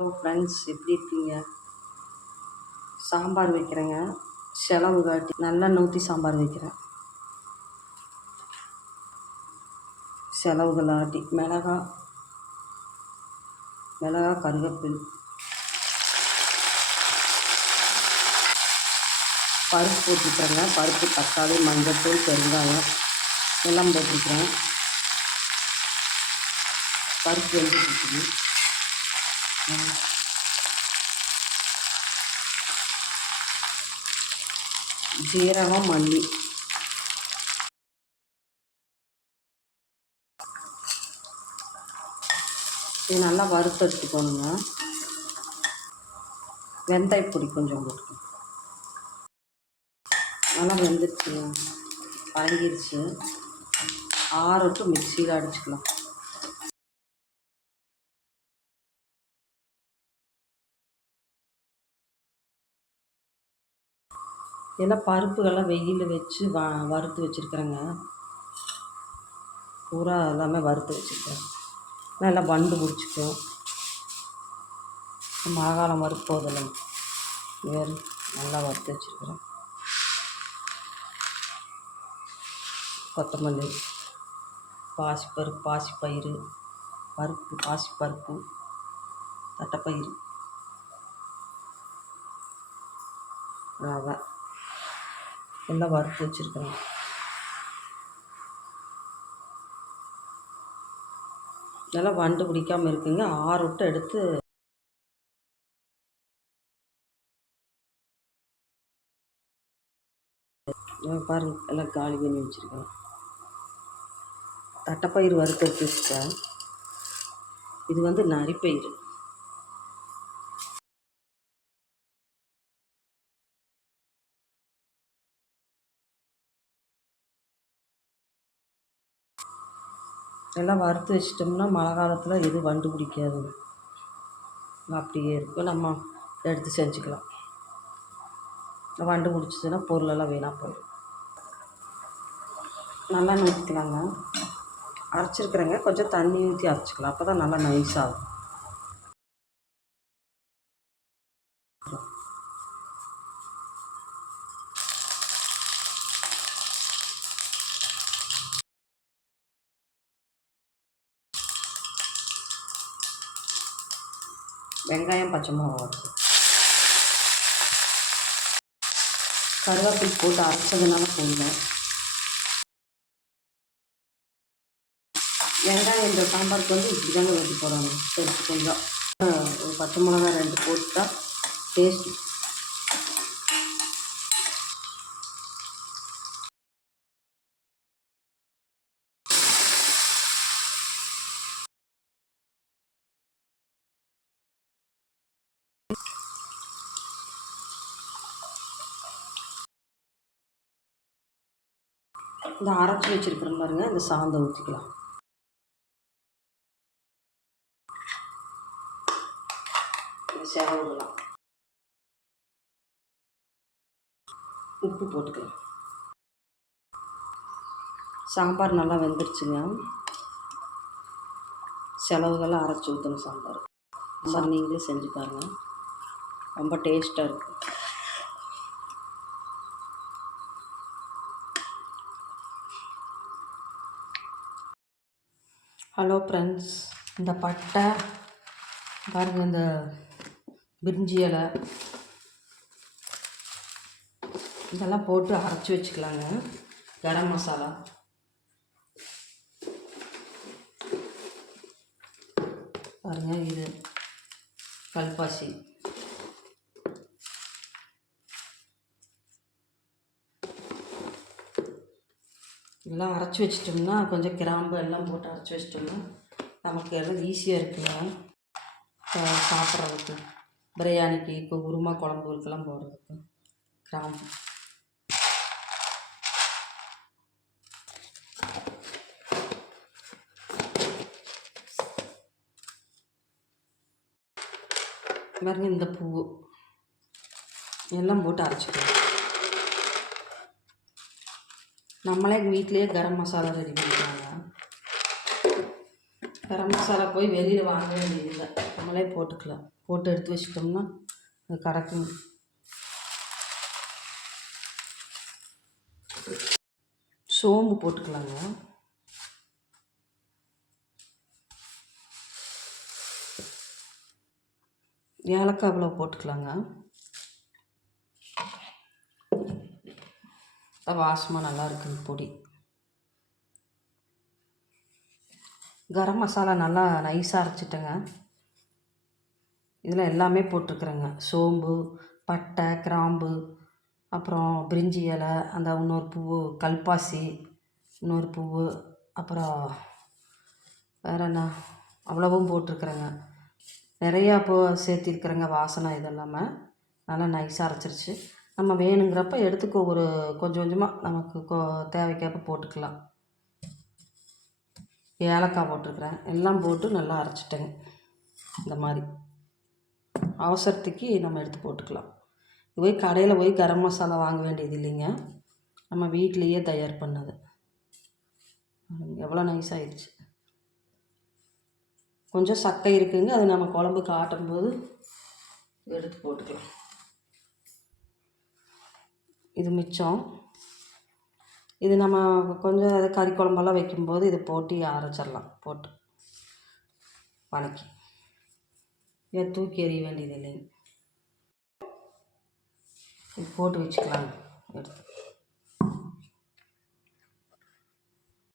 Hello friends எப்படி இருக்கீங்க? சாம்பார் வைக்கிறேங்க. செலவு காட்டி நல்லா ஊற்றி சாம்பார் வைக்கிறேன். செலவுகள் ஆட்டி மிளகா மிளகா கருவேப்பில் பருப்பு போட்டுக்கிறேங்க. பருப்பு தக்காளி மஞ்சத்தூள் பெருங்காயம் எல்லாம் போட்டுக்கிறேன். பருப்பு வெந்துட்டு ஜீரகம் மல்லி. இது நல்லா வறுத்து எடுத்துக்கோணுங்க. வெந்தயப்பொடி கொஞ்சம் போட்டுக்கணும் நல்லா வெந்துருச்சுங்க. வதங்கிருச்சு ஆறட்டும் மிக்சியில் அடிச்சுக்கலாம். எல்லாம் பருப்புகள்லாம் வெயிலில் வச்சு வ வறுத்து வச்சுருக்குறேங்க. பூரா எல்லாமே வறுத்து வச்சுருக்கேன் நல்லா வண்டு பிடிச்சிக்கும் மாகாளம் வறுப்பு போதில்லை வேறு நல்லா வறுத்து வச்சுருக்குறேன். கொத்தமல்லி பாசிப்பருப்பு பாசிப்பயிறு பருப்பு பாசிப்பருப்பு தட்டைப்பயிறு. அதான் எல்லாம் வறுத்து வச்சுருக்குறேன் இதெல்லாம் வண்டு பிடிக்காமல் இருக்குங்க. ஆறு விட்டு எடுத்து பாருங்க எல்லாம் காலி பண்ணி வச்சுருக்கேன் தட்டைப்பயிறு வறுத்து எடுத்து வச்சுட்டேன் இது வந்து நரிப்பயிர் எல்லாம் வறுத்து வச்சிட்டோம்னா மழை காலத்தில் எதுவும் வண்டு பிடிக்காதுங்க அப்படியே இருக்கும். நம்ம எடுத்து செஞ்சுக்கலாம். வண்டு பிடிச்சிதுன்னா பொருளெல்லாம் வீணாக போயிடும். நல்லா ஊற்றிக்கலாங்க அரைச்சிருக்கிறேங்க. கொஞ்சம் தண்ணி ஊற்றி அரைச்சிக்கலாம். அப்போ தான் நல்லா நைஸ் வெங்காயம் பச்சை மிளகா வச்சு. கருவேப்பில் போட்டு அரைச்சதுனால போடுவேன் வெங்காயம் இந்த சாம்பாருக்கு வந்து இப்படி தாங்க வெட்டி போடணும் கொஞ்சம் ஒரு பச்சை மிளகா ரெண்டு போட்டுட்டா டேஸ்ட் இந்த அரைச்சி வச்சிருக்கிற பாருங்க இந்த சாந்தை ஊற்றிக்கலாம் உப்பு போட்டுக்கலாம். சாம்பார் நல்லா வெந்துருச்சுங்க. செலவுகள்லாம் அரைச்சி ஊற்றணும் சாம்பார். சாம்பார் நீங்களே செஞ்சு பாருங்கள் ரொம்ப டேஸ்ட்டாக இருக்கும் ஹலோ ஃப்ரெண்ட்ஸ் இந்த பட்டை பாருங்கள் இந்த பிரிஞ்சி இலை. இதெல்லாம் போட்டு அரைச்சி வச்சுக்கலாங்க. கரம் மசாலா. பாருங்கள் இது கல்பாசி. இதெல்லாம் அரைச்சி வச்சிட்டோம்னா கொஞ்சம் கிராம்பு எல்லாம் போட்டு அரைச்சி வச்சிட்டோம்னா நமக்கு எல்லாம் ஈஸியாக இருக்குங்க. சாப்பிட்றதுக்கு பிரியாணிக்கு இப்போ உருமா குழம்புகளுக்கெல்லாம் போடுறதுக்கு கிராம்பு. பாருங்க இந்த பூ. எல்லாம் போட்டு அரைச்சிக்கலாம். நம்மளே வீட்டிலேயே கரம் மசாலா ரெடி பண்ணிக்கலாங்க. கரம் மசாலா போய் வெளியில் வாங்க வேண்டியதில்லை. நம்மளே போட்டுக்கலாம். போட்டு எடுத்து வச்சுட்டோம்னா அது கறக்கும் சோம்பு போட்டுக்கலாங்க. ஏலக்காய் அவ்வளோ போட்டுக்கலாங்க. வாசமாக நல்லா இருக்குது பொடி. கரம் மசாலா நல்லா நைஸாக அரைச்சிட்டேங்க. இதில் எல்லாமே போட்டிருக்குறேங்க சோம்பு பட்டை கிராம்பு அப்புறம் பிரிஞ்சி இலை அந்த இன்னொரு பூவு கல்பாசி இன்னொரு பூவு அப்புறம் வேறு என்ன? அவ்வளவும் போட்டிருக்குறேங்க நிறையா இப்போ சேர்த்திருக்குறேங்க வாசனை இதெல்லாமே. நல்லா நைஸாக அரைச்சிருச்சு. நம்ம வேணுங்கிறப்ப எடுத்துக்கோ ஒரு கொஞ்சம் கொஞ்சமாக நமக்கு கொ தேவைக்கேற்ப போட்டுக்கலாம். ஏலக்காய் போட்டிருக்கிறேன். எல்லாம் போட்டு நல்லா அரைச்சிட்டேங்க. இந்த மாதிரி. அவசரத்துக்கு நம்ம எடுத்து போட்டுக்கலாம். போய் கடையில் போய் கரம் மசாலா வாங்க வேண்டியது இல்லைங்க. நம்ம வீட்டிலையே தயார் பண்ணது. எவ்வளோ நைஸ் ஆயிடுச்சு. கொஞ்சம் சக்கை இருக்குங்க. அது நம்ம குழம்புக்கு ஆட்டும்போது எடுத்து போட்டுக்கலாம். இது மிச்சம். இது நம்ம கொஞ்சம் அது கறி குழம்பெல்லாம் வைக்கும்போது இது போட்டு அரைச்சிடலாம் போட்டு. வணக்கி. இதை தூக்கி எறிய வேண்டியது இல்லைங்க இது போட்டு வச்சுக்கலாம் எடுத்து.